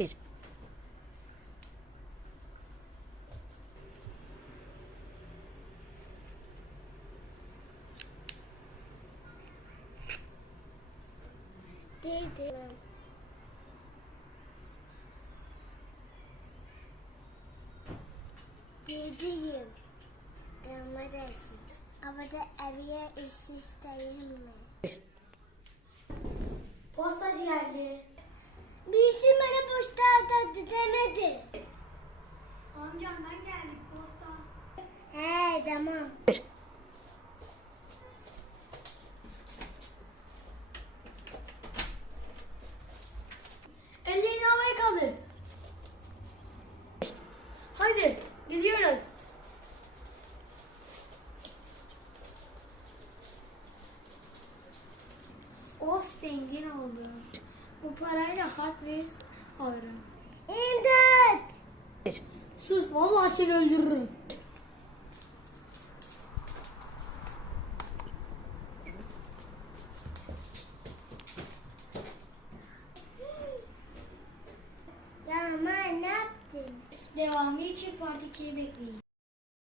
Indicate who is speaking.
Speaker 1: Dedim. Dediyim. Dama dersin. Ama da evye iş isteyeyim mi?
Speaker 2: Postacı geldi.
Speaker 1: Birisi bana posta atadı demedi.
Speaker 2: Amcandan geldik posta.
Speaker 1: He tamam.
Speaker 2: Ellerini havaya kaldır. Hadi gidiyoruz. Of zengin oldum. Bu parayla Hot Wheels alırım.
Speaker 1: İmdat!
Speaker 2: Sus vallahi seni öldürürüm.
Speaker 1: Ya ama ne yaptın?
Speaker 2: Devamı için Part 2'yi bekleyin.